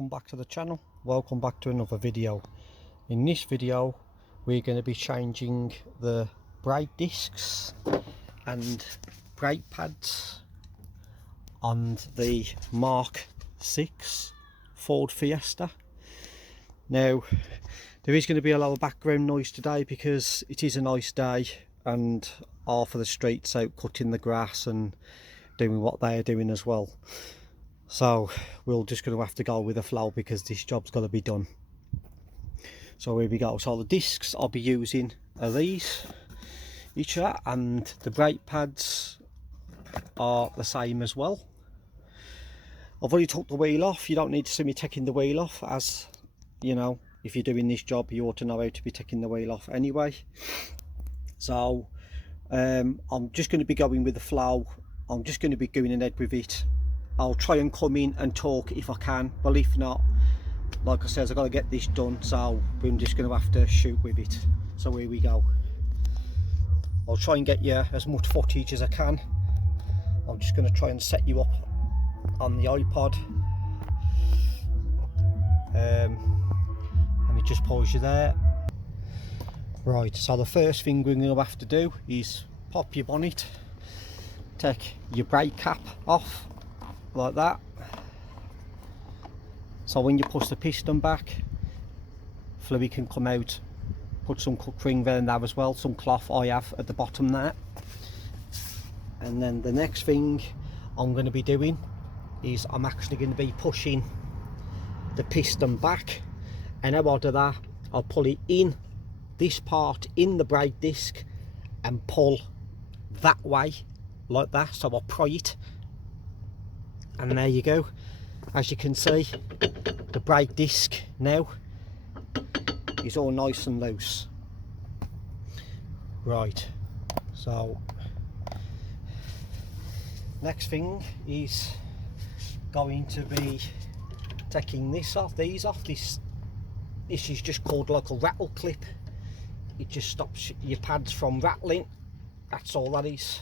welcome back to the channel. Welcome back to another video. In this video we're going to be changing the brake discs and brake pads on the mk6 Ford Fiesta. Now there is going to be a lot of background noise today because it is a nice day and half of the streets out cutting the grass and doing what they are doing as well. So we're just going to have to go with the flow because this job's got to be done. So here we go. So the discs I'll be using are these, each of that, and the brake pads are the same as well. I've already took the wheel off. You don't need to see me taking the wheel off, as you know, if you're doing this job you ought to know how to be taking the wheel off anyway. So I'm just going to be going with the flow. I'm just going to be going ahead with it. I'll try and come in and talk if I can, but if not, like I said, I've got to get this done, so we're just going to have to shoot with it. So here we go. I'll try and get you as much footage as I can. I'm just going to try and set you up on the iPod. Let me just pause you there. Right, so the first thing we're going to have to do is pop your bonnet, take your brake cap off like that, so when you push the piston back, fluid can come out. Put some cut ring there and there as well, some cloth I have at the bottom there. And then the next thing I'm going to be doing is I'm actually going to be pushing the piston back, and how I do that, I'll pull it in this part in the brake disc and pull that way like that, so I'll pry it, and there you go. As you can see, the brake disc now is all nice and loose. Right, so next thing is going to be taking this off, these off. This is just called like a rattle clip. It just stops your pads from rattling, that's all that is.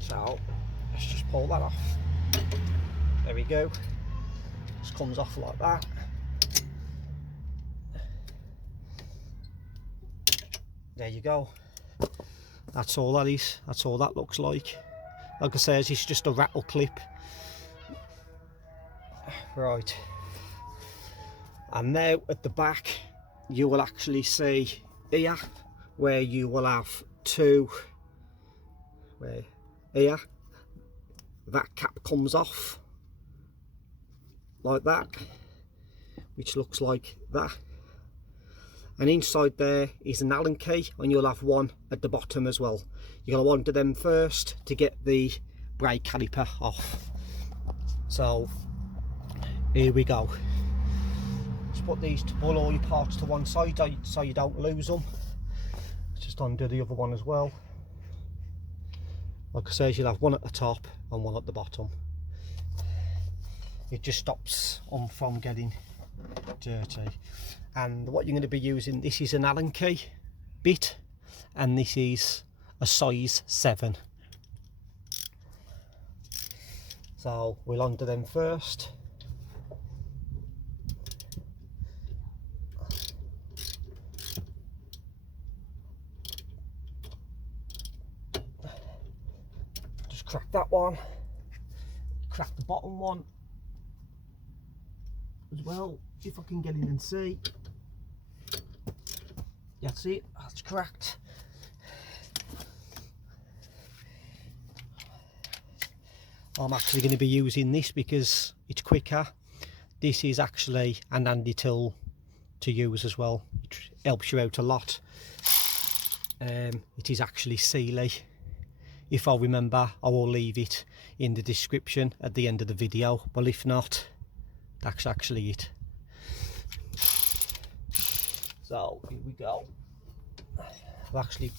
So let's just pull that off. There we go. Just comes off like that. There you go. That's all that is. That's all that looks like. Like I say, it's just a rattle clip. Right. And now at the back you will actually see here where you will have two, where here that cap comes off like that, which looks like that, and inside there is an Allen key, and you'll have one at the bottom as well. You're going to want to them first to get the brake caliper off. So here we go. Just put these, to pull all your parts to one side so you don't lose them. Let's just undo the other one as well. Like I say, you'll have one at the top and one at the bottom. It just stops them from getting dirty. And what you're going to be using, this is an Allen key bit, and this is a size 7. So we'll undo them first. Just crack that one, crack the bottom one as well, if I can get in and see. That's it, that's cracked. I'm actually going to be using this because it's quicker. This is actually an handy tool to use as well. It helps you out a lot. It is actually Sealy. If I remember, I will leave it in the description at the end of the video, but if not, that's actually it. So here we go. I'm actually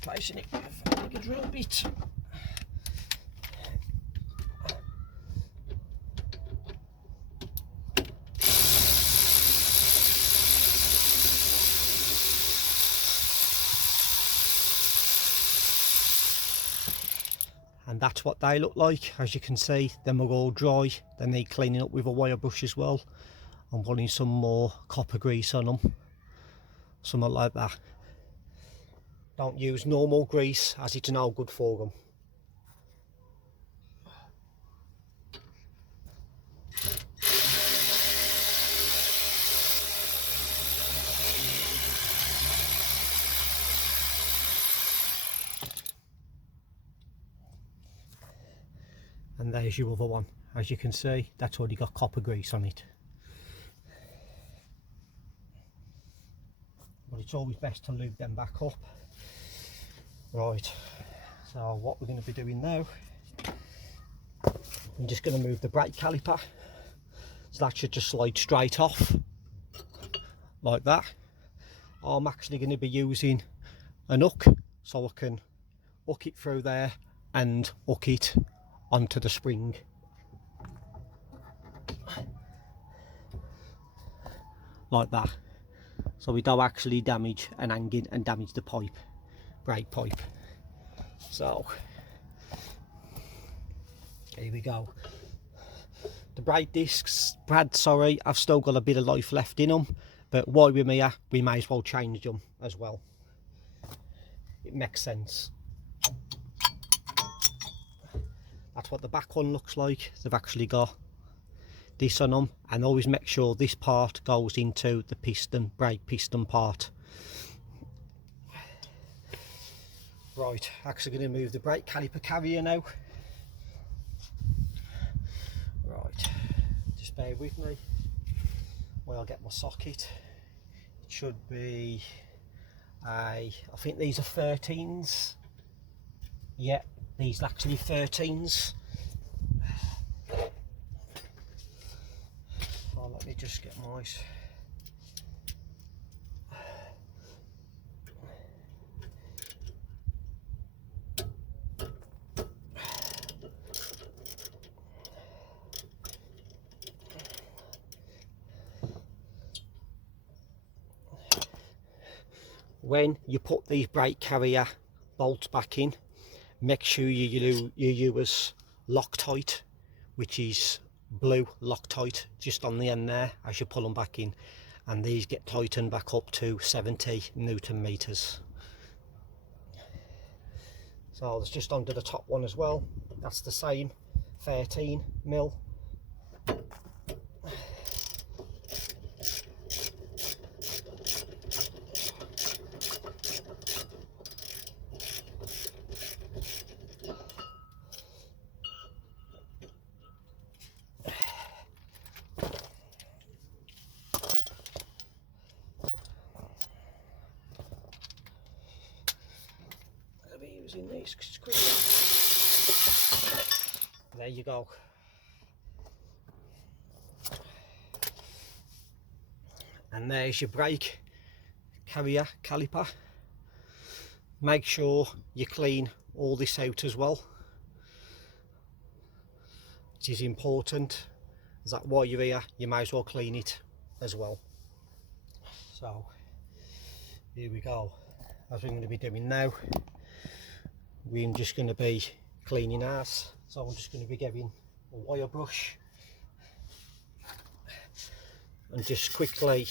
placing it with like a drill bit. and that's what they look like. As you can see, them are all dry. They need cleaning up with a wire brush as well. I'm putting some more copper grease on them, something like that. Don't use normal grease as it's no good for them. And there's your other one. As you can see, that's already got copper grease on it. But it's always best to lube them back up. Right, so what we're going to be doing now, I'm just going to move the brake caliper. So that should just slide straight off, like that. I'm actually going to be using an hook, so I can hook it through there and hook it onto the spring. Like that. So we don't actually damage an hanging and damage the pipe, brake pipe. So here we go. The brake discs, sorry, I've still got a bit of life left in them, but while we're here, we may as well change them as well. It makes sense. That's what the back one looks like. They've actually got this on them, and always make sure this part goes into the piston, brake piston part. Right, actually going to move the brake caliper carrier now. Right, just bear with me while I get my socket. It should be I think these are 13s. Yeah, these are actually 13s. Oh, let me just get my when you put these brake carrier bolts back in, make sure you use Loctite, which is blue Loctite, just on the end there as you pull them back in, and these get tightened back up to 70 Newton meters. So there's just under the top one as well, that's the same 13 mil. Using these screws. There you go. And there's your brake carrier caliper. Make sure you clean all this out as well. It is important, is that while you're here you might as well clean it as well. So here we go. As we're going to be doing now, we're just going to be cleaning ours. So I'm just going to be getting a wire brush and just quickly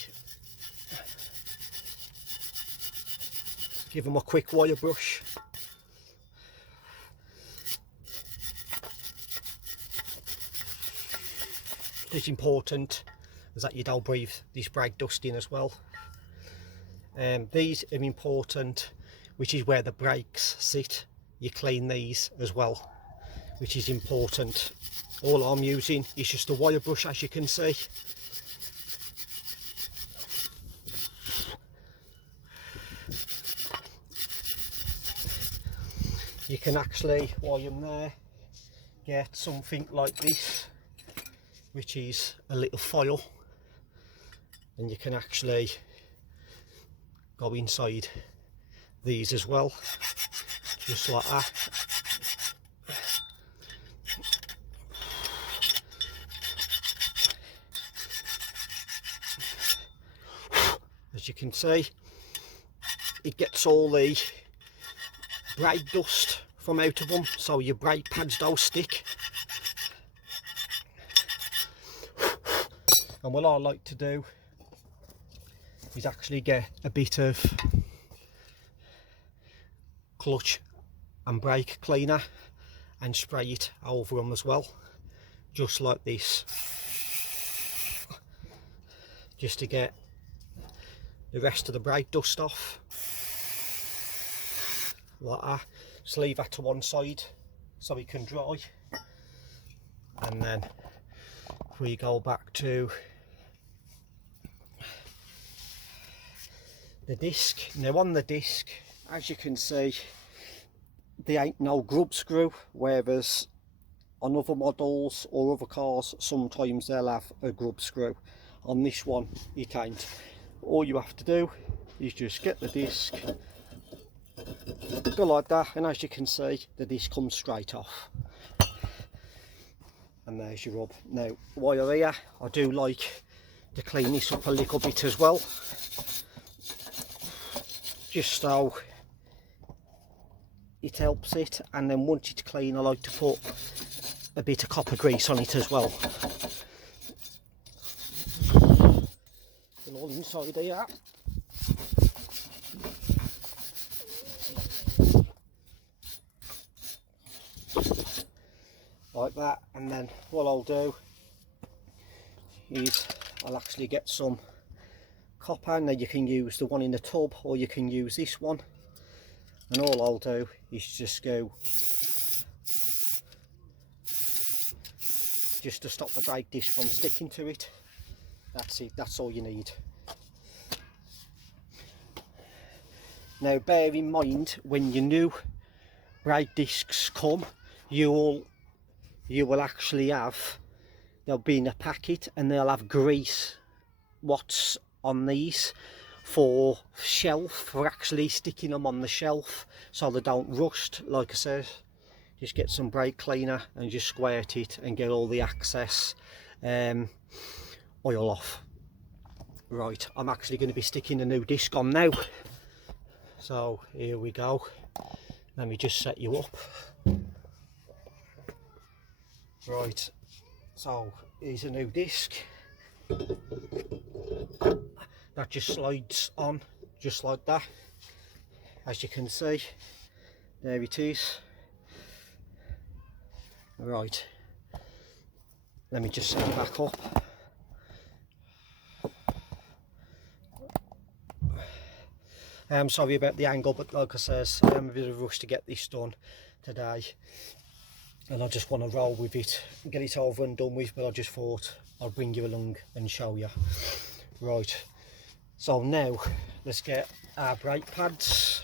give them a quick wire brush. It's important is that you don't breathe this brake dust in as well. These are important, which is where the brakes sit. You clean these as well, which is important. All I'm using is just a wire brush, as you can see. You can actually, while you're there, get something like this, which is a little foil, and you can actually go inside these as well, just like that. As you can see, it gets all the brake dust from out of them so your brake pads don't stick. And what I like to do is actually get a bit of clutch and brake cleaner and spray it over them as well, just like this, just to get the rest of the brake dust off, like that. Just leave that to one side so it can dry, and then if we go back to the disc, now on the disc, as you can see, there ain't no grub screw, whereas on other models or other cars sometimes they'll have a grub screw. On this one it ain't. All you have to do is just get the disc, go like that, and as you can see the disc comes straight off, and there's your rub. Now while you're here, I do like to clean this up a little bit as well, just so it helps it, and then once it's clean I like to put a bit of copper grease on it as well. And all inside here. Like that, and then what I'll do is I'll actually get some copper. Now you can use the one in the tub or you can use this one, and all I'll do is just go just to stop the brake disc from sticking to it. That's it, that's all you need. Now bear in mind, when your new brake discs come, you will actually have, they'll be in a packet and they'll have grease what's on these for shelf, for actually sticking them on the shelf so they don't rust. Like I said, just get some brake cleaner and just squirt it and get all the excess oil off. Right, I'm actually going to be sticking a new disc on now, so here we go. Let me just set you up. Right, so here's a new disc that just slides on just like that. As you can see, there it is. Right, let me just set it back up. I'm sorry about the angle, but like I says, I'm a bit of a rush to get this done today, and I just want to roll with it and get it over and done with, but I just thought I'll bring you along and show you. Right, so now let's get our brake pads.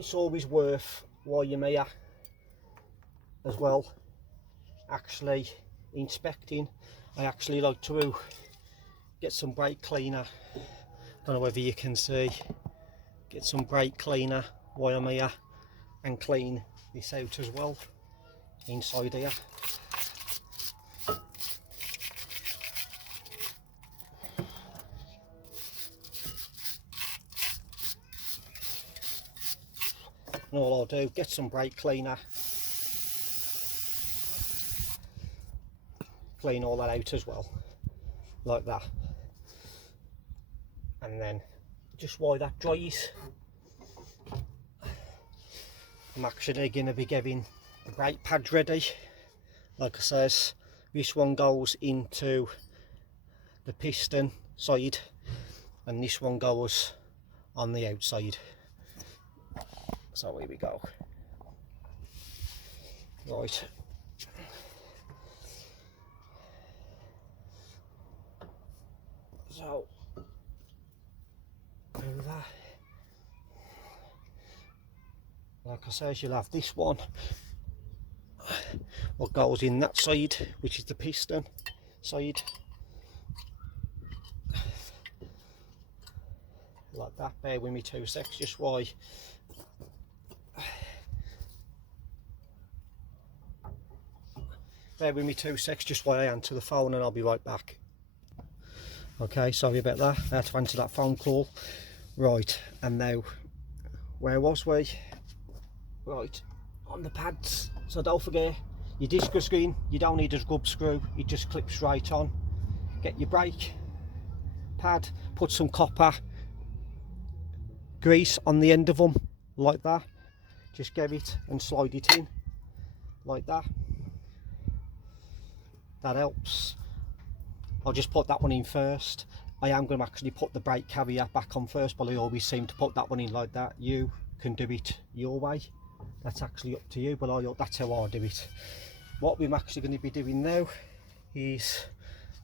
It's always worth, while you're here as well, actually inspecting. I actually like to get some brake cleaner. Don't know whether you can see, get some brake cleaner while I'm here and clean this out as well inside here. And all I'll do, get some brake cleaner, clean all that out as well, like that, and then just while that dries, I'm actually going to be getting the brake pads ready. Like I says, this one goes into the piston side and this one goes on the outside. So here we go. Right, so over, like I say, you'll have this one what goes in that side, which is the piston side, like that. Bear with me 2 seconds, just why. Bear with me 2 seconds, just while I answer the phone, and I'll be right back. Okay, sorry about that. I had to answer that phone call. Right, and now where was we? Right, on the pads. So don't forget your disc screen, you don't need a grub screw, it just clips right on. Get your brake pad, put some copper grease on the end of them like that. Just get it and slide it in like that. That helps. I'll just put that one in first. I am going to actually put the brake carrier back on first, but I always seem to put that one in like that. You can do it your way. That's actually up to you, but that's how I do it. What we're actually going to be doing now is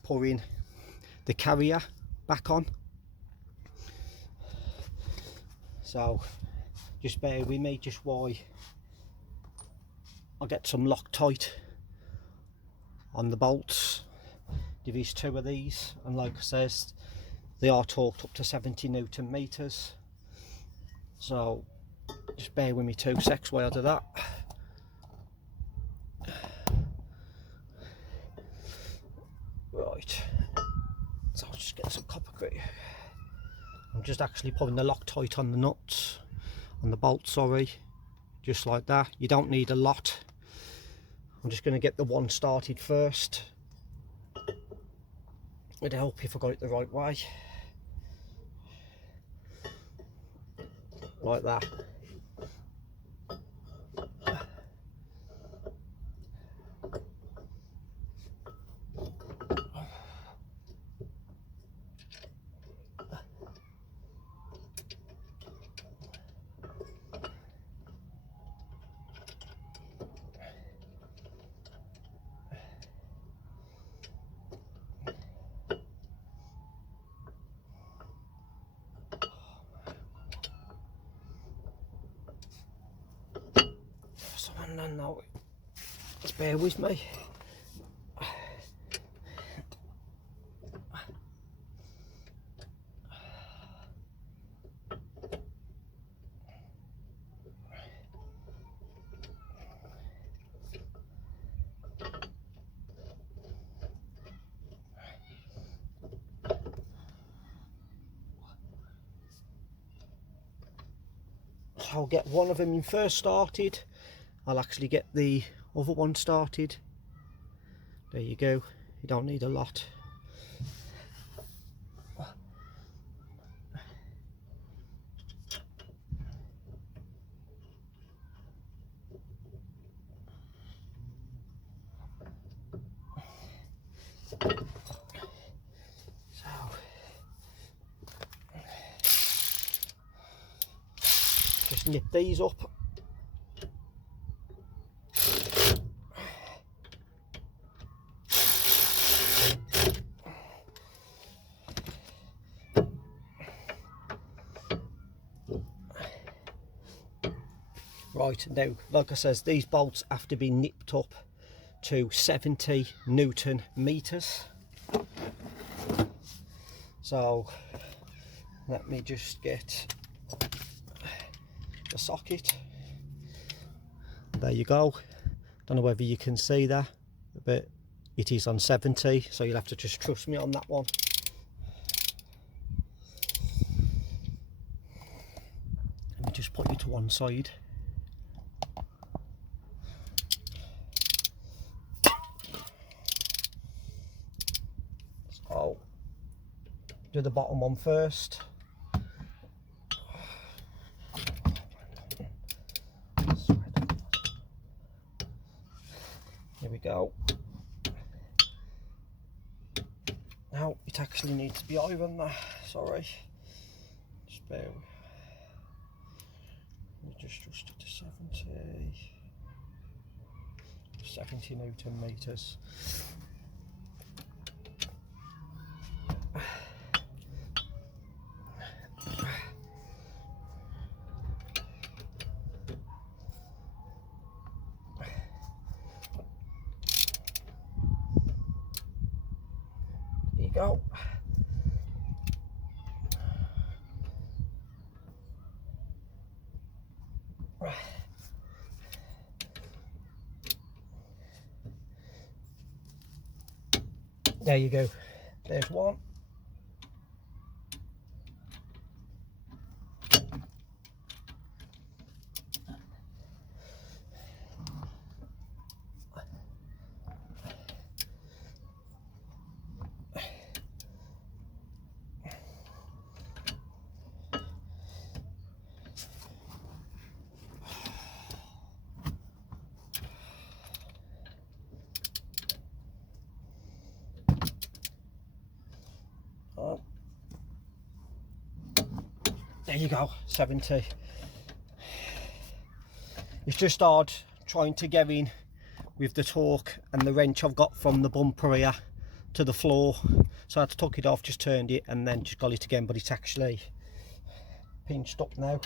putting the carrier back on. So just bear with me just while I'll get some Loctite on the bolts. There is 2 of these, and like I says, they are torqued up to 70 Newton meters. So just bear with me 2 secs while I do that. Right, so I'll just get some copper grease. I'm just actually putting the Loctite on the nuts, on the bolts, sorry, just like that. You don't need a lot. I'm just going to get the one started first. It'd help if I got it the right way. Like that. Now, just bear with me. So I'll get one of them in first started. I'll actually get the other one started. There you go. You don't need a lot. So just nip these up. Right, now, like I says, these bolts have to be nipped up to 70 Newton meters. So let me just get the socket. There you go. Don't know whether you can see that, but it is on 70, so you'll have to just trust me on that one. Let me just put you to one side. So do the bottom one first. Here we go. Now it actually needs to be iron there, sorry. Just bear with. Let me just adjust it to 70 Newton meters. There you go. There you go. There's one. There you go, 70. It's just hard trying to get in with the torque and the wrench I've got from the bumper here to the floor. So I had to tuck it off, just turned it and then just got it again, but it's actually pinched up now.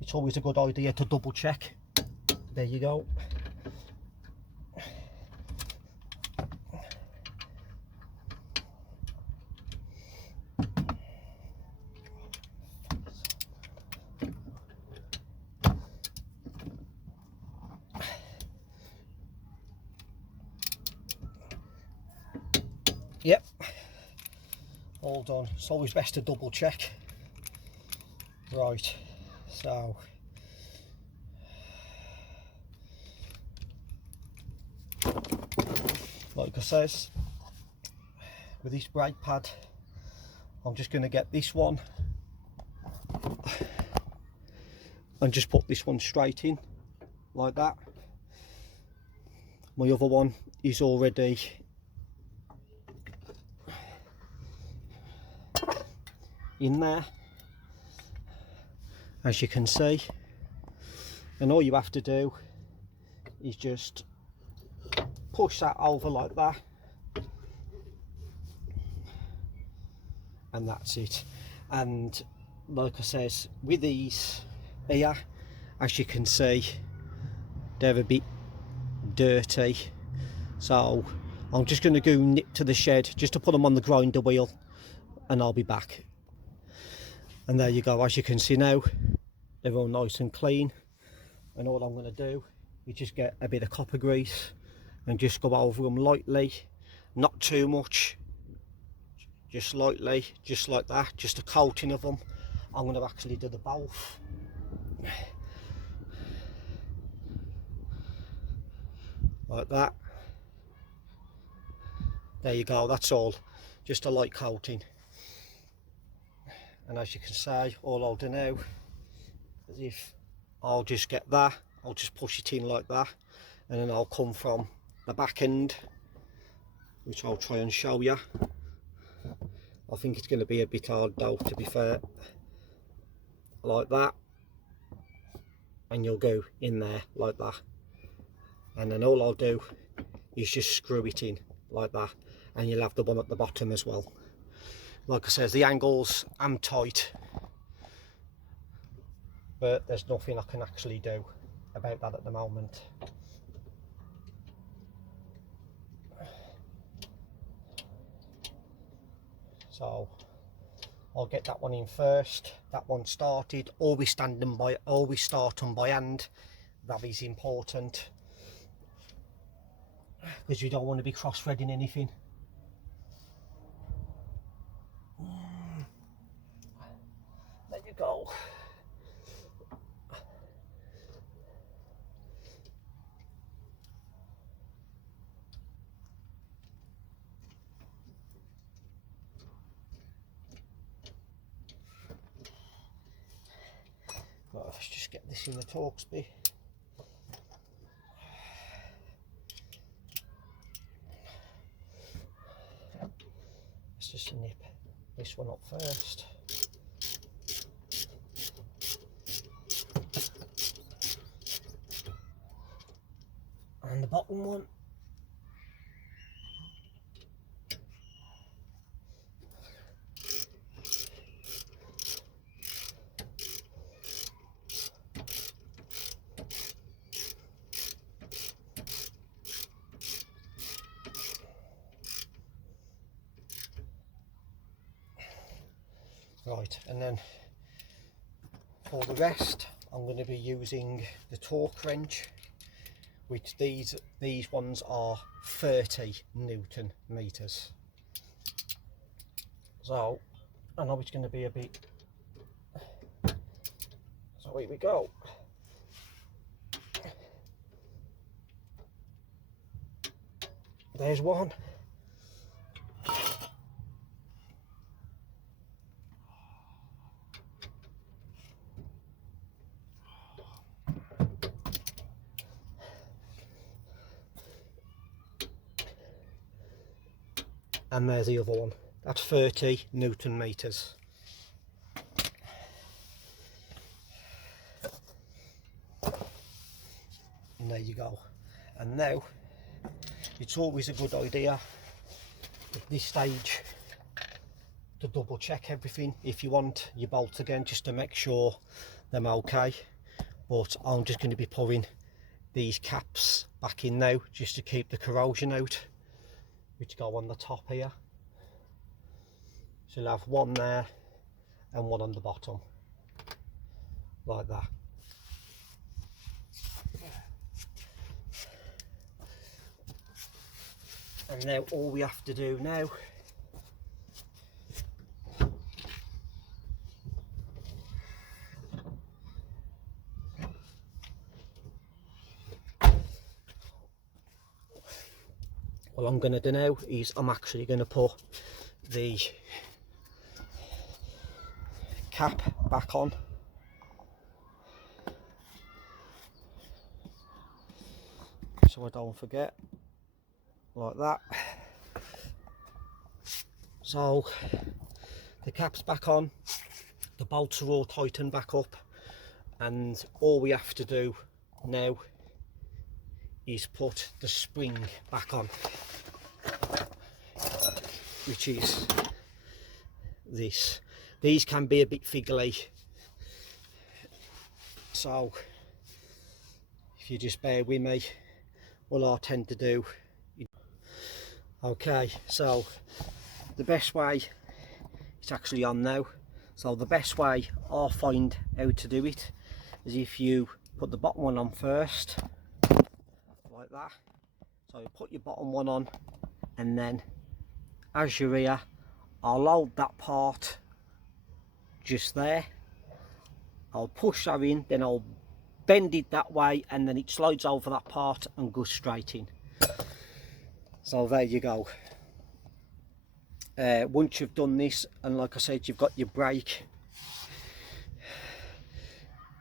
It's always a good idea to double check. There you go. Yep, all done. It's always best to double check. Right, so like I says, with this brake pad, I'm just going to get this one and just put this one straight in like that. My other one is already in there, as you can see, and all you have to do is just push that over like that, and that's it. And like I says, with these here, as you can see, they're a bit dirty, so I'm just going to go nip to the shed just to put them on the grinder wheel, and I'll be back. And there you go, as you can see now, they're all nice and clean. And all I'm going to do is just get a bit of copper grease and just go over them lightly, not too much, just lightly, just like that, just a coating of them. I'm going to actually do the both. Like that. There you go, that's all, just a light coating. And as you can see, all I'll do now is if I'll just get that, I'll just push it in like that, and then I'll come from the back end, which I'll try and show you. I think it's going to be a bit hard though, to be fair. Like that, and you'll go in there like that, and then all I'll do is just screw it in like that, and you'll have the one at the bottom as well. Like I says, the angles am tight, but there's nothing I can actually do about that at the moment. So I'll get that one in first, that one started. Always start them by hand. That is important, because you don't want to be cross-threading anything. There you go. Right, let's just get this in the Torx bit. Let's just nip this one up first. And the bottom one. Right, and then for the rest I'm going to be using the torque wrench, which these ones are 30 Newton meters. So I know it's going to be a bit, so here we go. There's one. And there's the other one. That's 30 Newton meters. there you go. And now it's always a good idea at this stage to double check everything if you want your bolts again, just to make sure they're okay. But I'm just going to be putting these caps back in now just to keep the corrosion out, which go on the top here. So you'll have one there and one on the bottom, like that. And now all we have to do now what I'm going to do now is I'm actually going to put the cap back on. So I don't forget, like that. So the cap's back on, the bolts are all tightened back up, and all we have to do now is put the spring back on, which is this. These can be a bit fiddly, so if you just bear with me, all I tend to do. Okay, so the best way, it's actually on now, so the best way I find how to do it is if you put the bottom one on first, like that. So you put your bottom one on, and then as you're here, I'll hold that part just there, I'll push that in, then I'll bend it that way, and then it slides over that part and goes straight in. So there you go. Once you've done this, and like I said, you've got your brake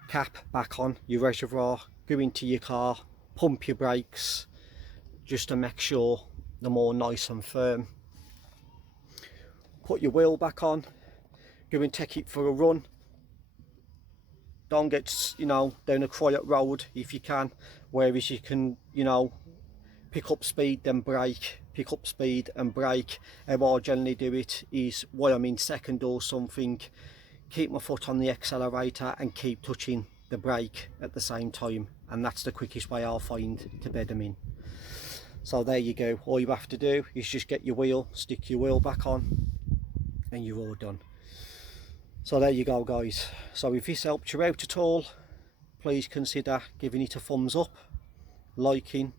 cap back on, your reservoir, go into your car, pump your brakes just to make sure they're more nice and firm. Put your wheel back on, go and take it for a run. Don't get, you know, down a quiet road if you can, whereas you can, you know, pick up speed then brake, pick up speed and brake. How I generally do it is while I'm in second or something, keep my foot on the accelerator and keep touching the brake at the same time, and that's the quickest way I'll find to bed them in. So there you go, all you have to do is just get your wheel, stick your wheel back on, and you're all done. So there you go guys. So if this helped you out at all, please consider giving it a thumbs up, liking,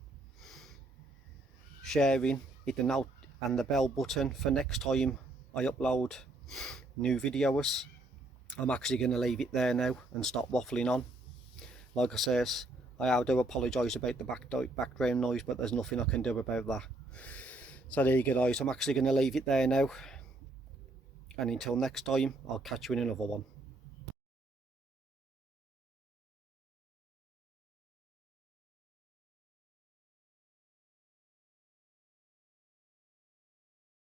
sharing, hit the note and the bell button for next time I upload new videos. I'm actually going to leave it there now and stop waffling on. Like I says, I do apologise about the background noise, but there's nothing I can do about that. So there you go guys, I'm actually going to leave it there now, and until next time I'll catch you in another one.